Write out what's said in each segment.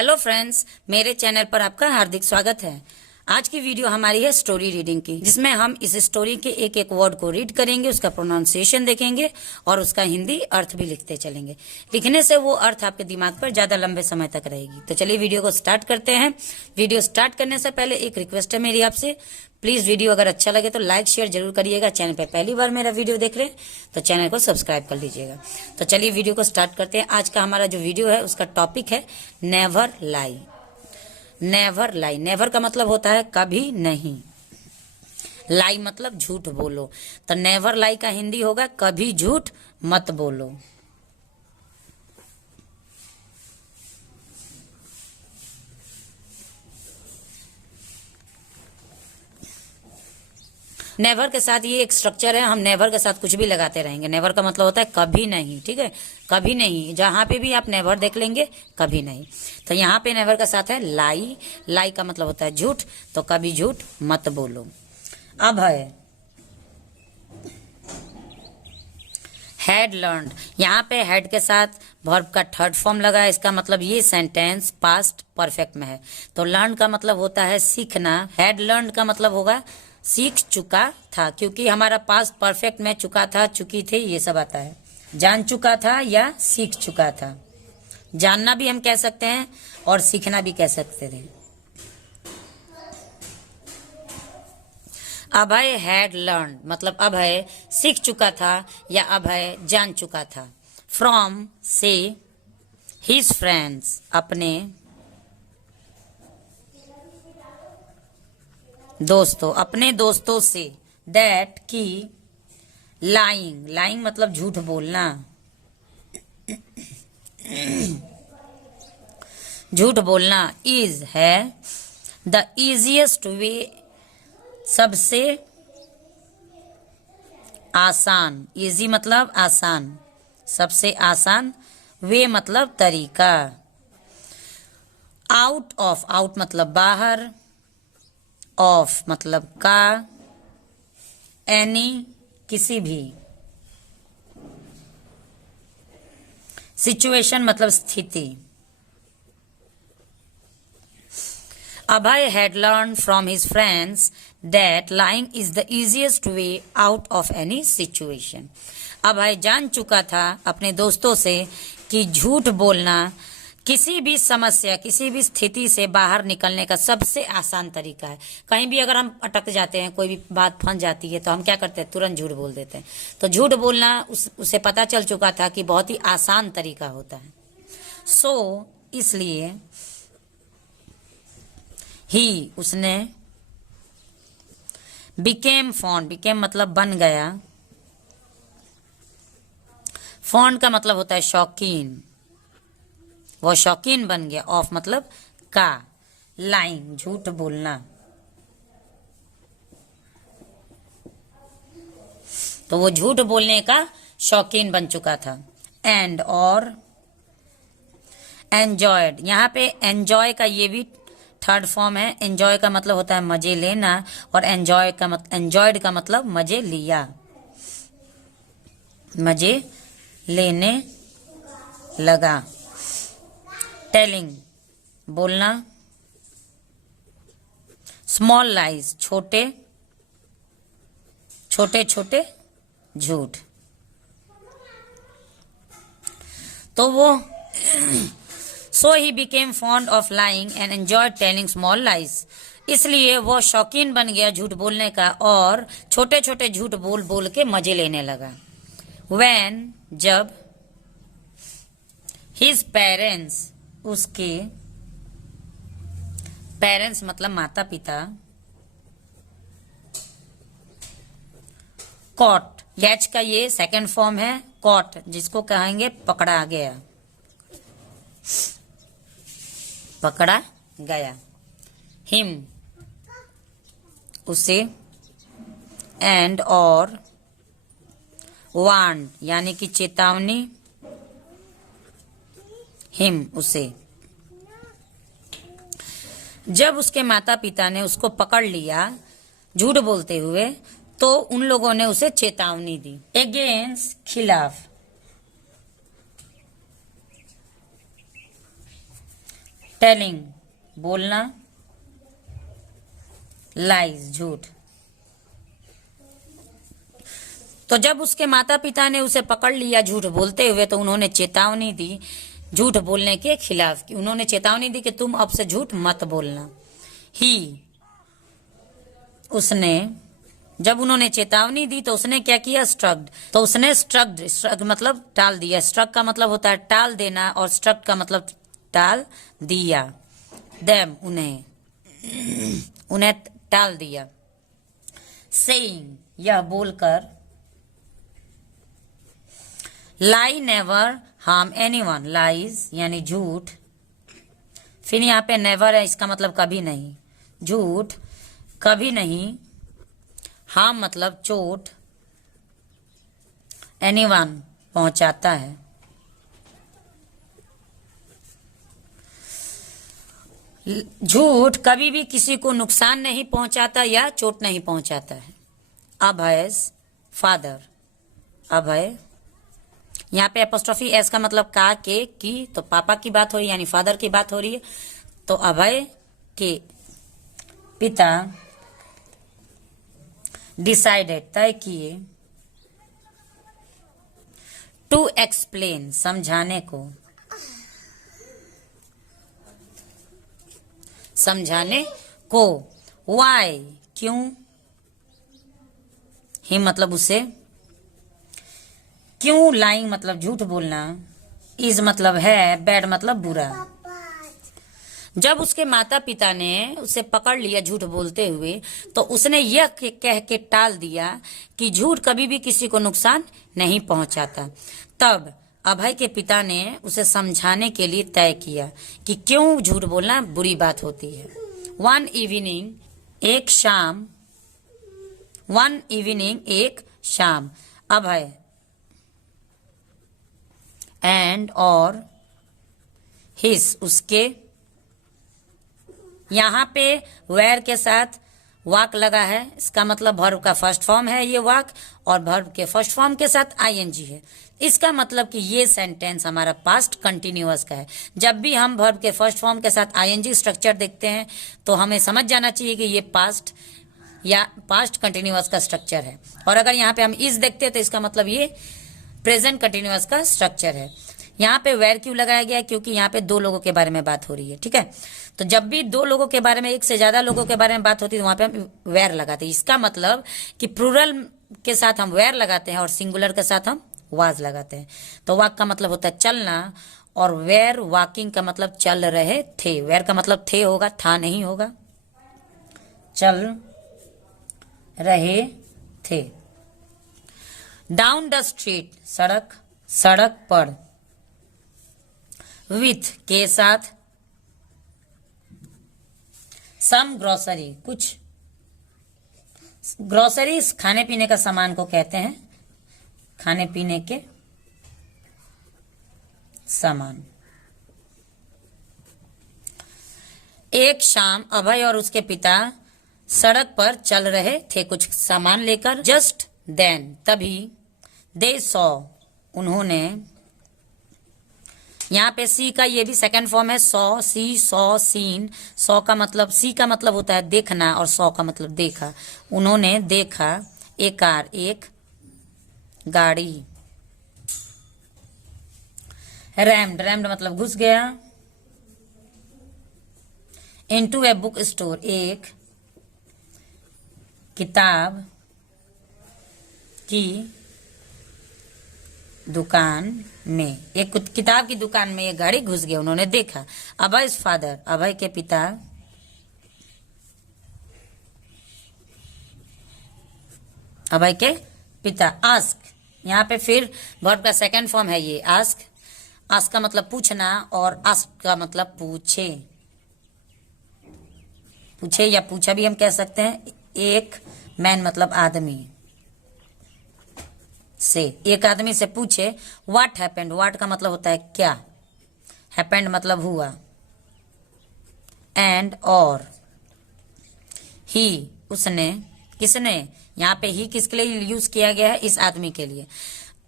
Hello friends, मेरे channel पर आपका हार्दिक स्वागत है। आज की वीडियो हमारी है स्टोरी रीडिंग की, जिसमें हम इस स्टोरी के एक एक वर्ड को रीड करेंगे, उसका प्रोनाउंसिएशन देखेंगे और उसका हिंदी अर्थ भी लिखते चलेंगे। लिखने से वो अर्थ आपके दिमाग पर ज्यादा लंबे समय तक रहेगी। तो चलिए वीडियो को स्टार्ट करते हैं। वीडियो स्टार्ट करने से पहले एक रिक्वेस्ट है मेरी आपसे, प्लीज वीडियो अगर अच्छा लगे तो लाइक शेयर जरूर करिएगा। चैनल पर पहली बार मेरा वीडियो देख रहे हैं तो चैनल को सब्सक्राइब कर लीजिएगा। तो चलिए वीडियो को स्टार्ट करते हैं। आज का हमारा जो वीडियो है उसका टॉपिक है नेवर लाई। नेवर लाई, नेवर का मतलब होता है कभी नहीं, लाई मतलब झूठ बोलो। तो नेवर लाई का हिंदी होगा कभी झूठ मत बोलो। नेवर के साथ ये एक स्ट्रक्चर है, हम नेवर के साथ कुछ भी लगाते रहेंगे। नेवर का मतलब होता है कभी नहीं, ठीक है, कभी नहीं। जहां पे भी आप नेवर देख लेंगे कभी नहीं। तो यहाँ पे नेवर का साथ है लाई। लाई का मतलब होता है झूठ, तो कभी झूठ मत बोलो। अब है हैड लर्नड। यहाँ पे हैड के साथ वर्ब का थर्ड फॉर्म लगा है। इसका मतलब ये सेंटेंस पास्ट परफेक्ट में है। तो लर्न का मतलब होता है सीखना। हैड लर्नड का मतलब होगा सीख चुका था, क्योंकि हमारा पास्ट परफेक्ट में चुका था, चुकी थी, ये सब आता है। जान चुका था या सीख चुका था। जानना भी हम कह सकते हैं और सीखना भी कह सकते थे। अभय हैड लर्न मतलब अभय सीख चुका था या अभय जान चुका था। फ्रॉम से हिज फ्रेंड्स अपने दोस्तों, अपने दोस्तों से। दैट की लाइंग, लाइंग मतलब झूठ बोलना, झूठ बोलना। इज है द इजिएस्ट वे, सबसे आसान। इजी मतलब आसान, सबसे आसान। वे मतलब तरीका। आउट ऑफ, आउट मतलब बाहर, ऑफ मतलब का, एनी किसी भी। सिचुएशन मतलब स्थिति। Abhay had learn from his friends that lying is the easiest way out of any situation. Abhay जान चुका था अपने दोस्तों से कि झूठ बोलना किसी भी समस्या, किसी भी स्थिति से बाहर निकलने का सबसे आसान तरीका है। कहीं भी अगर हम अटक जाते हैं, कोई भी बात फंस जाती है, तो हम क्या करते हैं, तुरंत झूठ बोल देते हैं। तो झूठ बोलना उसे पता चल चुका था कि बहुत ही आसान तरीका होता है। सो इसलिए ही, उसने, बिकेम फॉन्ड, बिकेम मतलब बन गया, फॉन्ड का मतलब होता है शौकीन, वो शौकीन बन गया। ऑफ मतलब का, लाइन झूठ बोलना। तो वो झूठ बोलने का शौकीन बन चुका था। एंड और एंजॉयड, यहाँ पे एंजॉय का ये भी थर्ड फॉर्म है। एंजॉय का मतलब होता है मजे लेना और एंजॉयड का मतलब मजे लिया, मजे लेने लगा। टेलिंग बोलना, स्मॉल लाइज छोटे छोटे छोटे झूठ। तो वो so he became fond of lying and enjoyed telling small lies. इसलिए वो शौकीन बन गया झूठ बोलने का और छोटे छोटे झूठ बोल बोल के मजे लेने लगा। व्हेन जब, हिज पेरेंट्स उसके, पेरेंट्स मतलब माता पिता, कॉट, कैच का ये सेकंड फॉर्म है। कॉट जिसको कहेंगे पकड़ा गया, पकड़ा गया। हिम उसे, एंड और वार्न यानी कि चेतावनी, हिम उसे। जब उसके माता पिता ने उसको पकड़ लिया झूठ बोलते हुए, तो उन लोगों ने उसे चेतावनी दी। अगेंस्ट खिलाफ, टेलिंग बोलना, लाइज झूठ। तो जब उसके माता पिता ने उसे पकड़ लिया झूठ बोलते हुए तो उन्होंने चेतावनी दी झूठ बोलने के खिलाफ की। उन्होंने चेतावनी दी कि तुम अब से झूठ मत बोलना। ही उसने, जब उन्होंने चेतावनी दी तो उसने क्या किया? स्ट्रक्ड। तो उसने स्ट्रक मतलब टाल दिया। स्ट्रक का मतलब होता है टाल देना और स्ट्रक का मतलब टाल दिया। देम उन्हें टाल दिया। सेइंग यह बोलकर, लाई नेवर हार्म एनीवन, लाइज यानी झूठ, फिर यहाँ पे नेवर है, इसका मतलब कभी नहीं, झूठ कभी नहीं, हार्म मतलब चोट, एनीवन पहुंचाता है। झूठ कभी भी किसी को नुकसान नहीं पहुंचाता या चोट नहीं पहुंचाता है। अभय फादर, अभय, यहाँ पे एपोस्ट्रोफी एस का मतलब का, के, की, तो पापा की बात हो रही है यानी फादर की बात हो रही है। तो अभय के पिता डिसाइडेड तय किए, टू एक्सप्लेन समझाने को, समझाने को, वाई क्यों, ही मतलब उसे, क्यों, लाइंग मतलब झूठ बोलना, इज मतलब है, बैड मतलब बुरा। जब उसके माता पिता ने उसे पकड़ लिया झूठ बोलते हुए तो उसने यह कह के टाल दिया कि झूठ कभी भी किसी को नुकसान नहीं पहुंचाता। तब अभय के पिता ने उसे समझाने के लिए तय किया कि क्यों झूठ बोलना बुरी बात होती है। वन इवनिंग एक शाम, वन इवनिंग एक शाम, अभय एंड और हिस उसके, यहां पे वेयर के साथ वाक लगा है, इसका मतलब वर्ब का फर्स्ट फॉर्म है ये वाक, और वर्ब के फर्स्ट फॉर्म के साथ आईएनजी है। इसका मतलब कि ये सेंटेंस हमारा पास्ट कंटिन्यूअस का है। जब भी हम वर्ब के फर्स्ट फॉर्म के साथ आईएनजी स्ट्रक्चर देखते हैं तो हमें समझ जाना चाहिए कि ये पास्ट या पास्ट कंटिन्यूअस का स्ट्रक्चर है। और अगर यहाँ पे हम इज देखते हैं तो इसका मतलब ये प्रेजेंट कंटिन्यूअस का स्ट्रक्चर है। यहाँ पे वेयर क्यों लगाया गया है? क्योंकि यहाँ पे दो लोगों के बारे में बात हो रही है, ठीक है। तो जब भी दो लोगों के बारे में, एक से ज्यादा लोगों के बारे में बात होती है तो वहां पे हम वेयर लगाते हैं। इसका मतलब कि प्लूरल के साथ हम वेयर लगाते हैं और सिंगुलर के साथ हम वाज लगाते हैं। तो वाक का मतलब होता है चलना और वेयर वॉकिंग का मतलब चल रहे थे। वेयर का मतलब थे होगा, था नहीं होगा। चल रहे थे। डाउन द स्ट्रीट सड़क, सड़क पर, विथ के साथ, सम ग्रोसरी कुछ, ग्रोसरी खाने पीने का सामान को कहते हैं, खाने पीने के सामान। एक शाम अभय और उसके पिता सड़क पर चल रहे थे कुछ सामान लेकर। जस्ट देन तभी, दे सॉ उन्होंने, यहाँ पे सी का ये भी सेकंड फॉर्म है, सॉ, सी, सॉ, सीन। सॉ का मतलब, सी का मतलब होता है देखना और सॉ का मतलब देखा। उन्होंने देखा एक कार, एक गाड़ी। रैम्ड, रैम्ड मतलब घुस गया। इनटू ए बुक स्टोर एक किताब की दुकान में, एक किताब की दुकान में एक गाड़ी घुस गया। उन्होंने देखा। अभय फादर, अभय के पिता, अभय के पिता। आस्क, यहाँ पे फिर वर्ब का सेकंड फॉर्म है ये आस्क। आस्क का मतलब पूछना और आस्क का मतलब पूछे, पूछे या पूछा भी हम कह सकते हैं। एक मैन मतलब आदमी से, एक आदमी से पूछे व्हाट हैपेंड। व्हाट का मतलब होता है क्या, हैपेंड मतलब हुआ। एंड और, ही उसने, किसने, यहाँ पे ही किसके लिए यूज किया गया है? इस आदमी के लिए।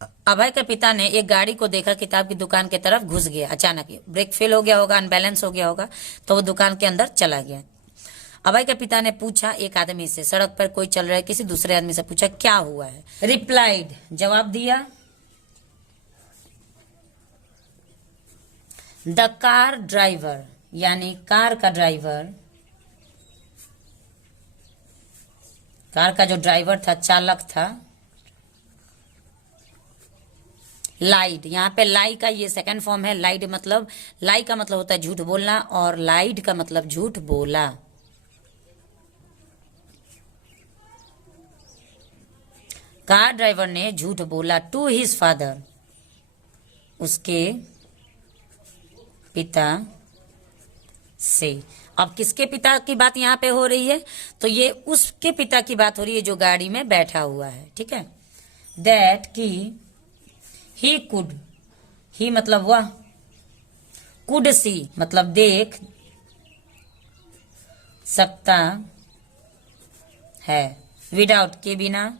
अभय के पिता ने एक गाड़ी को देखा, किताब की दुकान की तरफ घुस गया। अचानक ब्रेक फेल हो गया होगा, अनबैलेंस हो गया होगा, तो वो दुकान के अंदर चला गया। अभय के पिता ने पूछा एक आदमी से, सड़क पर कोई चल रहा है, किसी दूसरे आदमी से पूछा क्या हुआ है। रिप्लाइड जवाब दिया, द कार ड्राइवर, यानी कार का ड्राइवर, कार का जो ड्राइवर था, चालक था, लाइड, यहाँ पे लाई का ये सेकंड फॉर्म है। लाइड मतलब, लाई का मतलब होता है झूठ बोलना, और लाइड का मतलब झूठ बोला। कार ड्राइवर ने झूठ बोला टू हिज फादर, उसके पिता से। अब किसके पिता की बात यहाँ पे हो रही है, तो ये उसके पिता की बात हो रही है जो गाड़ी में बैठा हुआ है, ठीक है। दैट की ही कुड, ही मतलब वह, कुड सी मतलब देख सकता है, विदाउट के बिना,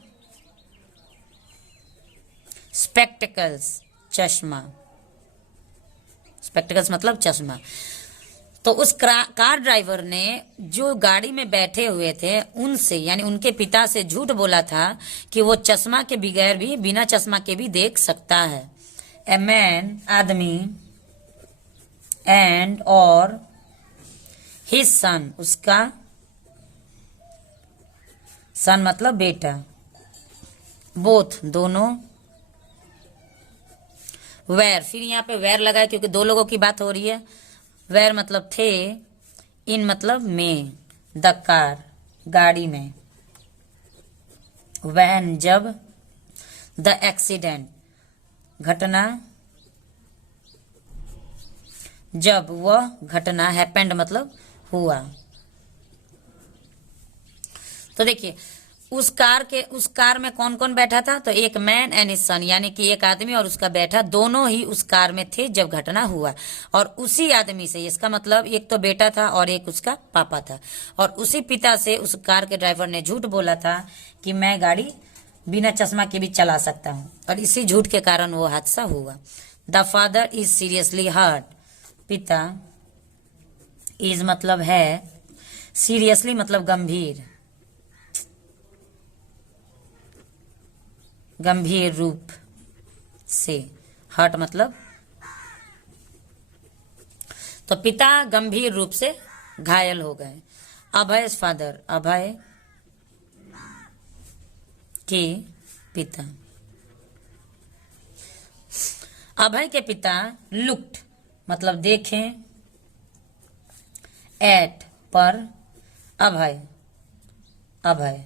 स्पेक्टिकल्स चश्मा, स्पेक्टिकल्स मतलब चश्मा। तो उस कार ड्राइवर ने जो गाड़ी में बैठे हुए थे उनसे, यानी उनके पिता से झूठ बोला था कि वो चश्मा के बगैर भी, बिना चश्मा के भी देख सकता है। ए मैन आदमी, एंड और हिज सन उसका, सन मतलब बेटा, बोथ दोनों, वेर, फिर यहाँ पे वेर लगा है क्योंकि दो लोगों की बात हो रही है। वेर मतलब थे, इन मतलब में, द कार गाड़ी में, वैन जब, द एक्सीडेंट घटना, जब वह घटना, हैपेंड मतलब हुआ। तो देखिए उस कार में कौन कौन बैठा था, तो एक मैन एंड हिज सन, यानी कि एक आदमी और उसका बेटा, दोनों ही उस कार में थे जब घटना हुआ। और उसी आदमी से, इसका मतलब एक तो बेटा था और एक उसका पापा था, और उसी पिता से उस कार के ड्राइवर ने झूठ बोला था कि मैं गाड़ी बिना चश्मा के भी चला सकता हूँ, और इसी झूठ के कारण वो हादसा हुआ। The father is seriously hurt, पिता, इज मतलब है, सीरियसली मतलब गंभीर, गंभीर रूप से, हर्ट मतलब, तो पिता गंभीर रूप से घायल हो गए। अभय फादर, अभय के पिता, अभय के पिता लुक्ड मतलब देखें, एट पर, अभय, अभय,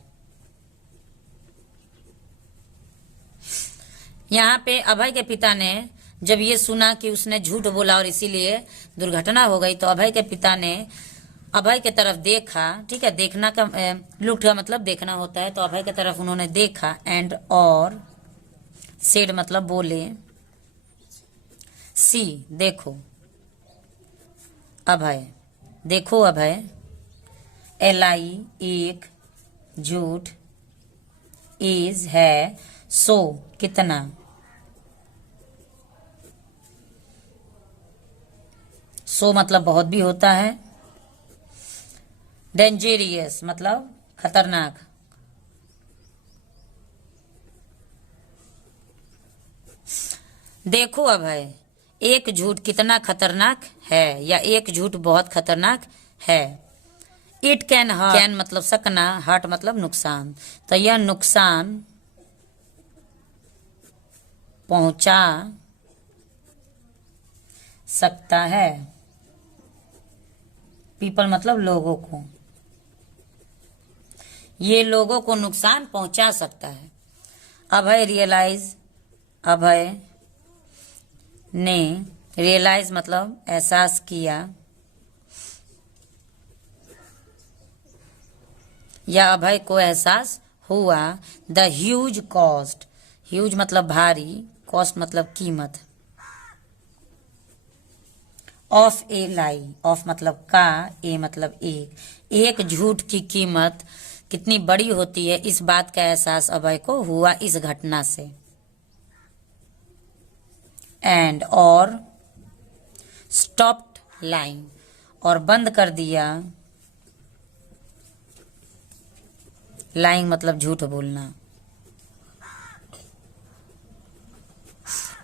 यहाँ पे अभय के पिता ने जब ये सुना कि उसने झूठ बोला और इसीलिए दुर्घटना हो गई, तो अभय के पिता ने अभय के तरफ देखा, ठीक है, देखना का, लुक का मतलब देखना होता है, तो अभय के तरफ उन्होंने देखा, एंड और, सेड मतलब बोले, सी देखो, अभय, देखो अभय, एलाई एक, झूठ, इज है, सो कितना, सो मतलब बहुत भी होता है, डेंजरियस मतलब खतरनाक, देखो अभय, एक झूठ कितना खतरनाक है, या एक झूठ बहुत खतरनाक है। इट कैन हर्ट, कैन मतलब सकना, हर्ट मतलब नुकसान, तो यह नुकसान पहुंचा सकता है, पीपल मतलब लोगों को, ये लोगों को नुकसान पहुंचा सकता है। अभय रियलाइज, अभय ने, रियलाइज मतलब एहसास किया, या अभय को एहसास हुआ, द ह्यूज कॉस्ट, ह्यूज मतलब भारी, कॉस्ट मतलब कीमत, ऑफ ए लाई, ऑफ मतलब का, ए मतलब एक झूठ की कीमत कितनी बड़ी होती है, इस बात का एहसास अभय को हुआ इस घटना से। एंड और स्टॉप्ड लाइंग, और बंद कर दिया। लाइंग मतलब झूठ बोलना,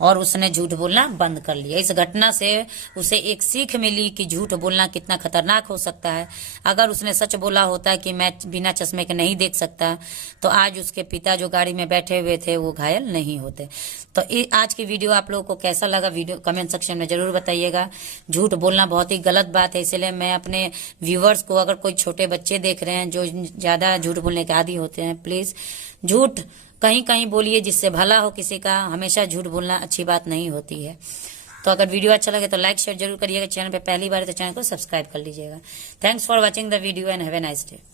और उसने झूठ बोलना बंद कर लिया। इस घटना से उसे एक सीख मिली कि झूठ बोलना कितना खतरनाक हो सकता है। अगर उसने सच बोला होता कि मैं बिना चश्मे के नहीं देख सकता, तो आज उसके पिता जो गाड़ी में बैठे हुए थे वो घायल नहीं होते। तो आज की वीडियो आप लोगों को कैसा लगा, वीडियो कमेंट सेक्शन में जरूर बताइएगा। झूठ बोलना बहुत ही गलत बात है, इसलिए मैं अपने व्यूवर्स को, अगर कोई छोटे बच्चे देख रहे हैं जो ज्यादा झूठ बोलने के आदी होते हैं, प्लीज झूठ कहीं कहीं बोलिए जिससे भला हो किसी का। हमेशा झूठ बोलना अच्छी बात नहीं होती है। तो अगर वीडियो अच्छा लगे तो लाइक शेयर जरूर करिएगा। चैनल पे पहली बार है तो चैनल को सब्सक्राइब कर लीजिएगा। Thanks for watching the video and have a nice day.